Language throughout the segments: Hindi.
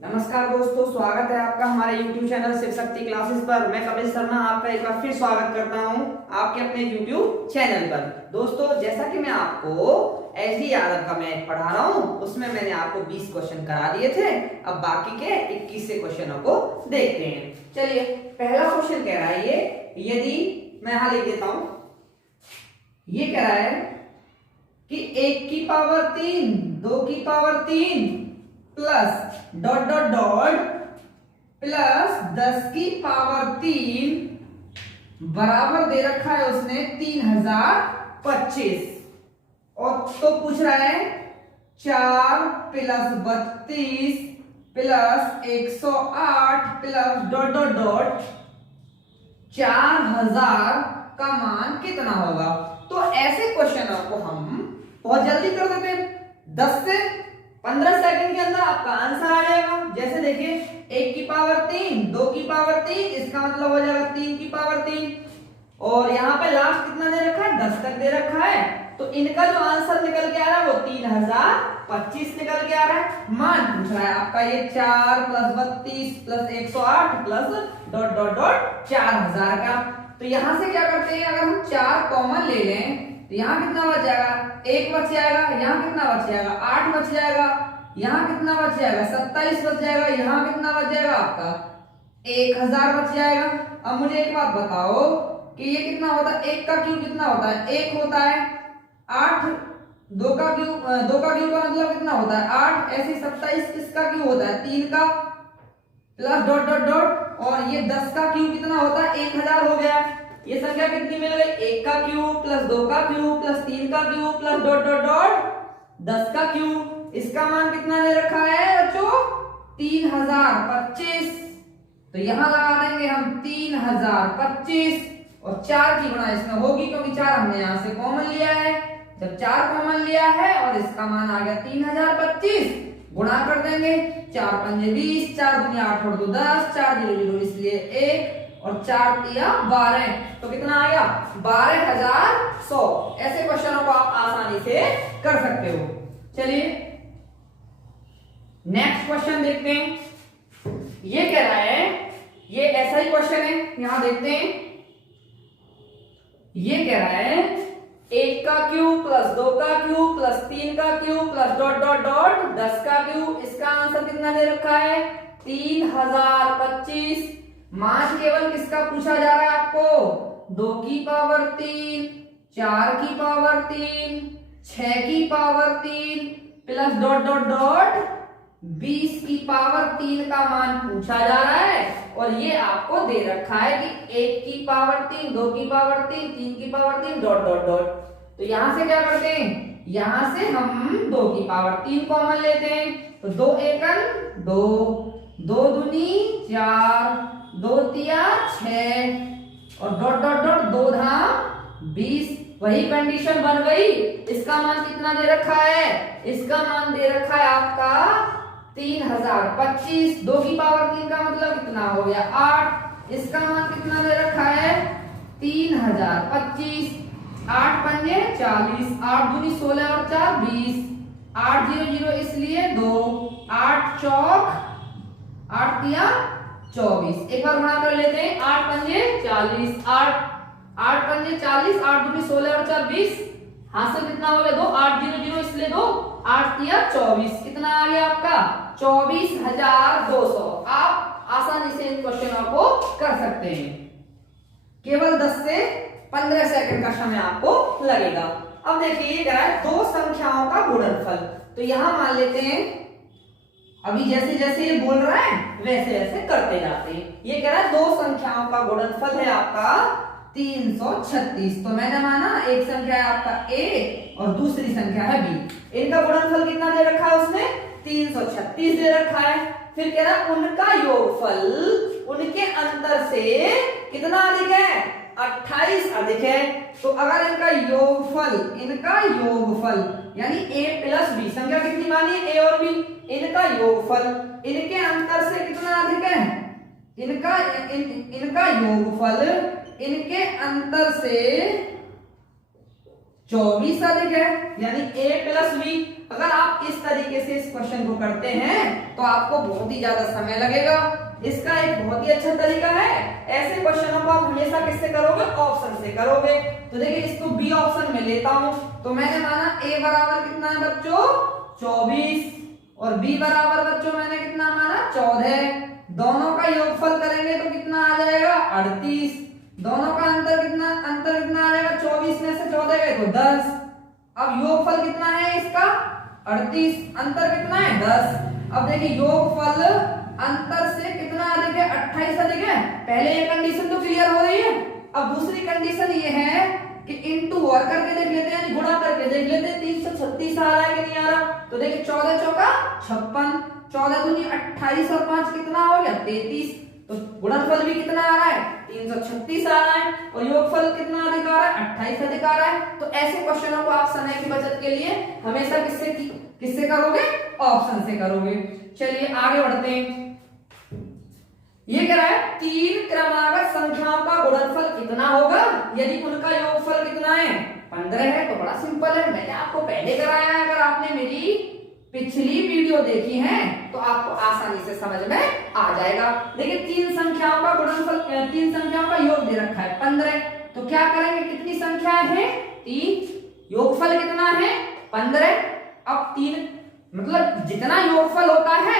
नमस्कार दोस्तों, स्वागत है आपका हमारे YouTube channel Shiv Shakti classes पर। मैं कपिल शर्मा आपका एक बार फिर स्वागत करता हूं आपके अपने YouTube चैनल पर। दोस्तों, जैसा कि मैं आपको एसडी यादव का मैथ पढ़ा रहा हूं, उसमें मैंने आपको 20 क्वेश्चन करा दिए थे। अब बाकी के 21 से क्वेश्चनों को देखते हैं। चलिए, पहला क्वेश्चन कह रहा है यदि मैं यहां लिख देता हूं। ये कह रहा है कि 1 की पावर 3, 2 की power 3 plus dot dot dot plus 10 की पावर 3 बराबर दे रखा है उसने 3025। और तो पूछ रहा है 4 plus 32 plus 108 plus dot dot dot 4000 का मान कितना होगा। तो ऐसे क्वेश्चनों को हम बहुत जल्दी कर देते हैं। 10 से 15 सेकंड के अंदर आपका आंसर आ जाएगा। जैसे देखिए, 1 की पावर 3, 2 की पावर 3, इसका मतलब हो जाएगा 3 की पावर 3। और यहाँ पे लास्ट कितना दे रखा है, 10 तक दे रखा है। तो इनका जो आंसर निकल के आ रहा है वो 3025 निकल के आ रहा है। मान पूछ रहा है आपका ये 4 plus 32 plus 108 plus dot dot dot 4000 का। तो यहां से क्या करते हैं, अगर हम 4 कॉमन ले लें तो यहाँ कितना बच जाएगा, 1 बच जाएगा। यहाँ कितना बच जाएगा, 8 बच जाएगा। यहाँ कितना बच जाएगा, 27 बच जाएगा। यहाँ कितना बच जाएगा आपका 1000 बच जाएगा। अब मुझे एक बात बताओ कि ये कितना होता है, 1 का क्यूब कितना होता है, 1 होता है। 8 2 का क्यूब का मतलब कितना होता है, 8। ऐसे 27 किसका क्यूब होता है, 3 का प्लस डॉट डॉट डॉट। और ये 10 का क्यूब कितना होता है, 1000 हो गया। ये संख्या कितनी मिल गई, 1 का क्यूब प्लस 2 का क्यूब प्लस 3 का cube plus dot dot dot 10 का क्यूब। इसका मान कितना दे रखा है बच्चों, 3025। तो यहां लगा देंगे हम 3025 और 4 की गुणा इसमें होगी, क्योंकि 4 हमने यहां से कॉमन लिया है। जब 4 कॉमन लिया है और इसका मान आ गया 3025, गुणा कर देंगे। 4 पंजे 20, 4 दुनिया 8 और 2 10, 4 0 0 इसलिए 1 और 4 तिया 12। तो कितना आ गया, 12100। ऐसे क्वेश्चनों को आप आसानी से कर सकते हो। चलिए नेक्स्ट क्वेश्चन देखते हैं। ये कह रहा है, ये ऐसा ही क्वेश्चन है, यहां देखते हैं। ये कह रहा है 1 का क्यूब प्लस 2 का क्यूब प्लस 3 का cube plus dot dot dot 10 का क्यूब। इसका आंसर कितना दे रखा है, 3025। मान केवल किसका पूछा जा रहा है आपको, 2 की पावर 3, 4 की पावर 3, 6 की power 3 plus dot dot dot 20 की पावर 3 का मान पूछा जा रहा है। और ये आपको दे रखा है कि 1 की पावर 3, 2 की पावर 3, 3 की पावर 3 डॉट डॉट डॉट। तो यहां से क्या करते हैं, यहां से हम 2 की पावर 3 कॉमन लेते हैं। तो 2 एकन 2, 2 दूनी 4, 2 तिया 6 और डॉट डॉट डॉट 2 धाम 20। वही कंडीशन बन गई। इसका मान कितना दे रखा है, इसका मान दे रखा है आपका 3025। 2 की पावर 3 का मतलब कितना हो गया, 8। इसका मान कितना दे रखा है, 3025। 8 पंजे 40, 8 दूनी 16 और 4 20, 8 0 0 इसलिए 2, 8 चौक 8 तिया 24। एक बार गुणा कर लेते हैं, 8 पंजे 40, 8 पंजे 40, 8 दूनी 16 और 4 20। हासिल कितना हो गया, 2, 8 0 0 इसलिए 2, 8 तिया 24। कितना आ गया आपका, 24200। आप आसानी से इन क्वेश्चनों को कर सकते हैं। केवल 10 से 15 सेकंड का समय आपको लगेगा। अब देखिए, ये क्या है, 2 संख्याओं का गुणनफल। तो यहां मान लेते हैं, अभी जैसे जैसे ये बोल रहा है वैसे वैसे करते जाते हैं। ये कह रहा है 2 संख्याओं का गुणनफल है आपका 336। तो मैंने माना एक संख्या है आपका A और दूसरी संख्या है B। इनका गुणनफल कितना दे रखा है उसने, 336 दे रखा है। फिर कह रहा है उनका योगफल उनके अंतर से कितना अधिक है, 28 अधिक है। तो अगर इनका योगफल यानी A प्लस B, संख्या कितनी मानी है, A और B, इनका योगफल इनके अंतर से कितना अधिक है, इनका योगफल इनके अंतर से 24 अधिक है, यानी a प्लस बी। अगर आप इस तरीके से इस क्वेश्चन को करते हैं तो आपको बहुत ही ज्यादा समय लगेगा। इसका एक बहुत ही अच्छा तरीका है, ऐसे क्वेश्चनों को आप हमेशा किससे करोगे, ऑप्शन से करोगे। तो देखिए इसको बी ऑप्शन में लेता हूं, तो मैंने माना a बराबर कितना है बच्चों 24 और b बराबर बच्चों मैंने कितना माना 14। दोनों का योगफल करेंगे तो कितना आ जाएगा 38। दोनों का अंतर कितना आ जाएगा, 24 में से 14 गए तो 10। अब योगफल कितना है इसका 38, अंतर कितना है 10। अब देखिए योगफल अंतर से कितना अधिक है 28 अधिक है। पहले ये कंडीशन तो क्लियर हो रही है। अब दूसरी कंडीशन ये है कि इनटू और करके देख लेते हैं, गुणा करके देख लेते हैं। 336 आ रहा है कि नहीं आ रहा, तो देखिए 14 चौका 56, 14 दूनी 28 और 5 कितना हो गया 33। तो गुणनफल भी कितना आ रहा है 336 आ रहा है और योगफल कितना अधिक आ रहा है 28 अधिक आ रहा है। तो ऐसे क्वेश्चनों को आप समय की बचत के लिए हमेशा किससे करोगे, ऑप्शन से करोगे। चलिए आगे बढ़ते हैं। ये कह रहा है 3 क्रमागत संख्याओं का गुणनफल कितना होगा यदि उनका योगफल कितना है 15 है। तो बड़ा सिंपल है, मैंने आपको पहले कराया है। अगर आपने मेरी पिछली वीडियो देखी है तो आपको आसानी से समझ में आ जाएगा। देखिए 3 संख्याओं का गुणनफल, 3 संख्याओं का योग दे रखा है 15। तो क्या करेंगे, कितनी संख्याएं हैं 3, योगफल कितना है 15। अब 3 मतलब जितना योगफल होता है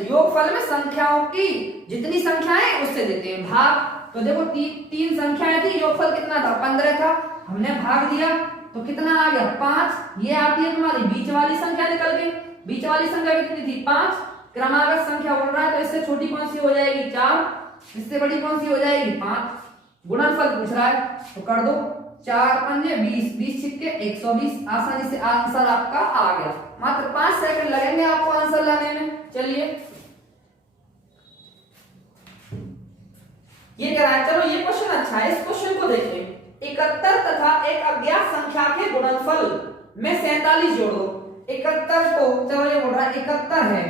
योगफल में संख्याओं की जितनी संख्याएं उससे देते हैं भाग। तो देखो 3 संख्याएं थी, योगफल कितना था 15 था, हमने भाग दिया तो कितना आ गया 5। ये आती है तुम्हारी बीच वाली संख्या निकल गई। बीच वाली संख्या कितनी थी 5। क्रमागत संख्या बोल रहा है तो इससे छोटी कौन सी हो जाएगी 4, इससे बड़ी कौन सी हो जाएगी 5। गुणनफल पूछ रहा है तो कर दो, 4 पंजे 20, 20 छिक्के 120। आसानी से आंसर आपका आ गया। मात्र 5 सेकंड लगेंगे आपको आंसर लाने में। चलिए ये कह रहा है, चलो ये क्वेश्चन अच्छा है, इस क्वेश्चन को देखिए। 71 तथा एक अज्ञात संख्या के गुणनफल में 47 जोड़ो। 71 को, चलो ये बोल रहा है 71 है,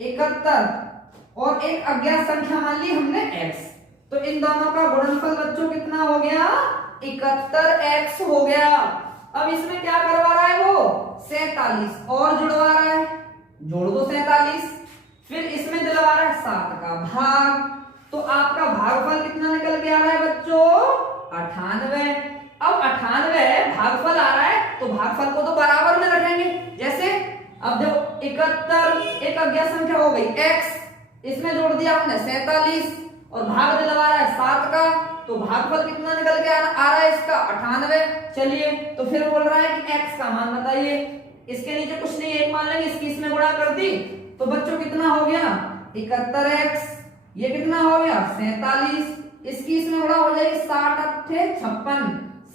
71 और एक अज्ञात संख्या मान ली हमने x, तो इन दोनों का गुणनफल बच्चों कितना हो गया 71x हो गया। अब इसमें क्या करवा रहा है वो 47 और जुड़वा रहा है, जोड़ दो 47। फिर इसमें दिलवा रहा है 7 का भाग, तो आपका भागफल कितना निकल के आ रहा है बच्चों 98। अब 98 भागफल आ रहा है तो भागफल को तो बराबर में रखेंगे। जैसे अब देखो 71 एक अज्ञात संख्या हो गई x, इसमें जोड़ दिया हमने 47 और भाग दिलवा रहा है 7 का, तो भागफल कितना निकल के आ रहा है इसका 98। चलिए तो फिर बोल रहा है कि x का मान बताइए। इसके नीचे कुछ नहीं, एक मान लेंगे, इसकी इसमें गुणा कर दी तो बच्चों कितना हो गया 71x, ये कितना हो गया 47, इसकी इसमें गुणा हो जाएगी 60 अट्ठे 56,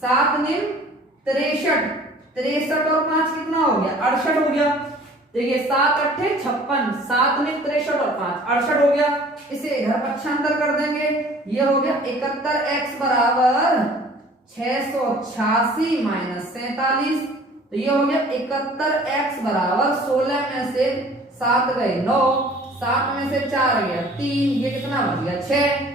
7 निम 63, 63 और 5 कितना हो गया 68 हो गया। देखिए 7 अट्ठे 56, 7 निम 63 और 5 68 हो गया। इसे इधर पक्षांतर कर देंगे, ये हो गया 71x बराबर 686 माइनस 47, तो ये हो गया 71x बराबर 16 में से 7 गए 9, 7 में से 4 गया 3, ये कितना बच गया 6।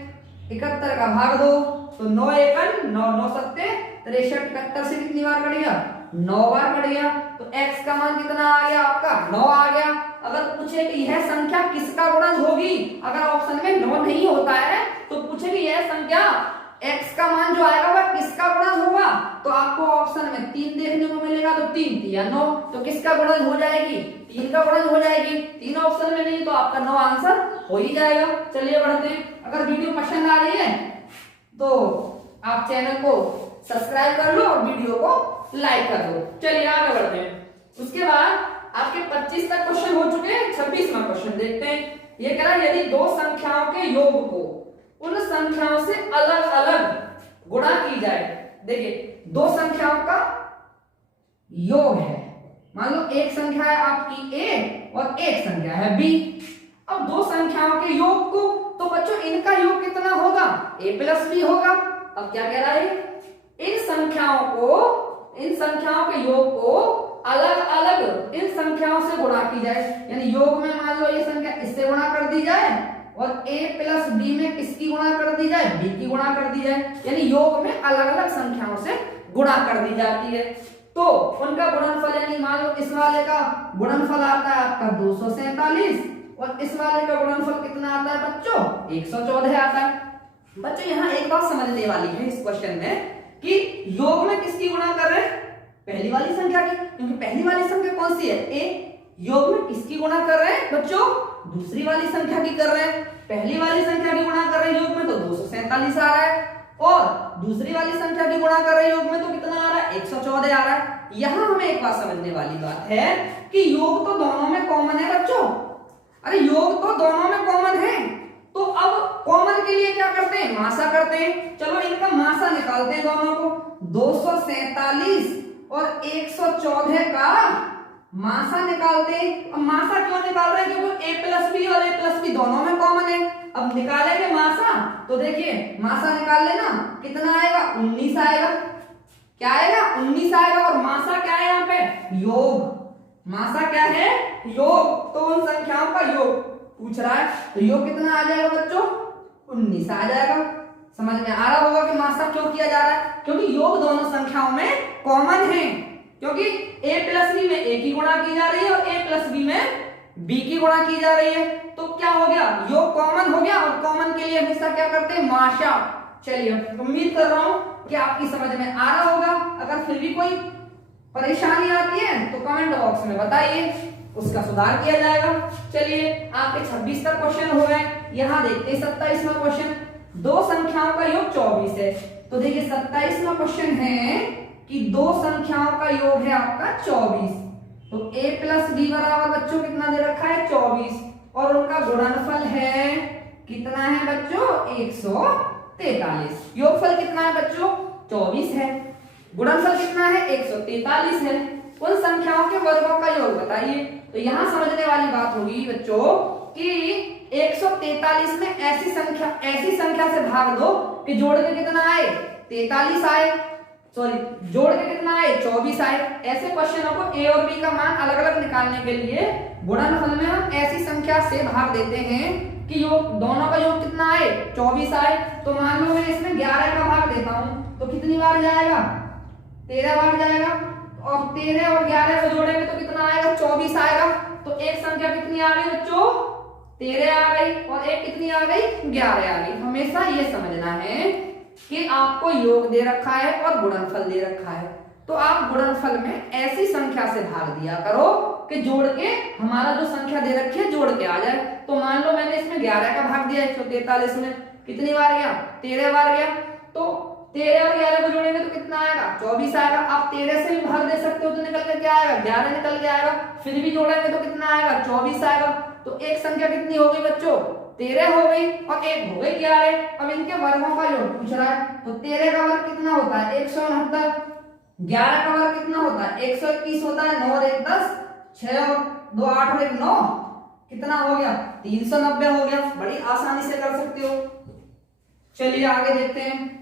71 का भाग दो तो 9 एकन 9, 9 सत्ते 63, 71 से कितनी बार कट गया 9 बार कट गया। तो x का मान कितना आ गया आपका 9 आ गया। अगर पूछे कि यह संख्या किसका गुणज होगी, अगर ऑप्शन में 9 नहीं होता है तो पूछे कि यह संख्या x का मान जो आएगा वह किसका गुणज होगा, तो आपको ऑप्शन में 3 देखने को मिलेगा। तो 3 या 9, तो किसका गुणज हो जाएगी 3 का गुणज हो जाएगी। 3 ऑप्शन में नहीं तो आपका 9 आंसर हो ही जाएगा। चलिए बढ़ते हैं। अगर वीडियो पसंद आ रही है तो आप चैनल को सब्सक्राइब कर लो और वीडियो को लाइक कर दो। चलिए आगे बढ़ते हैं। उसके बाद आपके 25 तक क्वेश्चन हो चुके हैं, 26वां क्वेश्चन देखते हैं। ये कह रहा है यदि दो संख्याओं के योग को उन संख्याओं से अलग अलग गुणा की जाए। देखिए दो संख्याओं का योग है, मान लो एक संख्या है आपकी a और एक संख्या है b। अब दो संख्याओं के योग को, तो बच्चों इनका योग कितना होगा a प्लस b होगा। अब क्या कह रहा है, इन संख्याओं के योग को अलग अलग इन संख्याओं से गुणा की जाए। यानी योग में मान लो ये संख्या इससे गुणा कर दी जाए और a प्लस b में किसकी गुणा कर दी जाए b की गुणा कर दी जाए। यानी योग में अलग अलग संख्याओं से गुणा कर दी जाती है। तो उनका गुणनफल यानी मान लो इस वाले का गुणनफल आता है आपका 247 और इस वाले का गुणनफल कितना आता है बच्चों 114 आता है। बच्चों यहाँ एक बात समझने वाली है इस क्वेश्चन में कि योग में किसकी गुणा कर रहे हैं, पहली वाली संख्या की, क्योंकि पहली वाली संख्या कौन सी है ए। योग में किसकी गुणा कर रहे हैं बच्चों, दूसरी वाली संख्या की कर रहे हैं। पहली वाली संख्या की गुणा कर रहे हैं योग में तो 247 आ रहा है और दूसरी वाली संख्या की गुणा कर रहे हैं योग में तो कितना आ रहा है 114 आ रहा है। यहां हमें एक बात समझने वाली बात है कि योग तो दोनों में कॉमन है बच्चों, अरे योग तो दोनों में कॉमन है, तो अब कॉमन के लिए क्या करते हैं मासा करते हैं। चलो इनका मासा निकालते हैं दोनों को, 247 और 114 का मासा निकालते हैं। अब मासा क्यों निकाल रहे हैं, क्योंकि a प्लस बी और a प्लस बी दोनों में कॉमन है। अब निकालेंगे मासा तो देखिए मासा निकाल लेना कितना आएगा 19 आएगा, क्या आएगा 19 आएगा। और मासा क्या है यहाँ पे योग, मासा क्या है योग, तो उन संख्याओं का योग पूछ रहा है तो योग कितना आ जाएगा बच्चों 19 आ जाएगा। समझ में आ रहा होगा कि मासा क्यों किया जा रहा है, क्योंकि योग दोनों संख्याओं में कॉमन है, क्योंकि a प्लस बी में a की गुणा की जा रही है और a प्लस बी में b की गुणा की जा रही है। तो क्या हो गया योग कॉमन हो गया और कॉमन के लिए हमेशा क्या करते हैं माशा। चलिए उम्मीद कर रहा हूं कि आपकी समझ में आ रहा होगा। अगर फिर भी कोई परेशानी आती है तो कमेंट बॉक्स में बताइए, उसका सुधार किया जाएगा। चलिए आपके 26 तक क्वेश्चन हो गए। यहाँ देखते हैं 27वां क्वेश्चन, दो संख्याओं का योग 24 है। तो देखिए 27वां क्वेश्चन है कि दो संख्याओं का योग है आपका 24, तो a प्लस बी बराबर बच्चों कितना दे रखा है 24 और उनका गुणनफल है कितना है बच्चों 143। योगफल कितना है बच्चों 24 है, गुणनफल कितना है 143 है। उन संख्याओं के वर्गों का योग बताइए। तो यहां समझने वाली बात होगी बच्चों कि 143 में ऐसी संख्या से भाग दो कि जोड़ के कितना आए 43 आए, सॉरी जोड़ के कितना आए 24 आए। ऐसे क्वेश्चनों को a और b का मान अलग अलग निकालने के लिए गुणनफल में हम ऐसी संख्या से भाग देते हैं कि योग दोनों का योग कितना आए 24 आए। तो मान लो मैं इसमें 11 का भाग देता हूं तो कितनी बार जाएगा 13 बार जाएगा और 13 और 11 को जोड़ेंगे तो कितना आएगा 24 आएगा। तो एक संख्या कितनी आ गई बच्चों 13 आ गई और एक कितनी आ गई 11 आ गई। हमेशा ये समझना है कि आपको योग दे रखा है और गुणनफल दे रखा है, तो आप गुणनफल में ऐसी संख्या से भाग दिया करो कि जोड़ के हमारा जो संख्या दे रखी है जोड़ के आ जाए। तो मान लो मैंने इसमें 11 का भाग दिया 143 में कितनी बार गया 13 बार गया, तो 13 और 11 को जोड़ेंगे तो कितना आएगा 24 आएगा। आप 13 से भी भाग दे सकते हो तो निकल के क्या आएगा 11 निकल के आएगा, फिर भी जोड़ेंगे तो कितना आएगा 24 आएगा। तो एक संख्या कितनी हो गई बच्चों 13 हो गई और एक हो गई 11। अब इनके वर्गों का योग पूछ रहा है तो 13 का वर्ग कितना होता है 169, 11 का वर्ग कितना होता है 121 होता है, 9 और 1 10, 6 और 2 8 और 1 9, कितना हो गया 390 हो गया। बड़ी आसानी से कर सकते हो। चलिए आगे देखते हैं।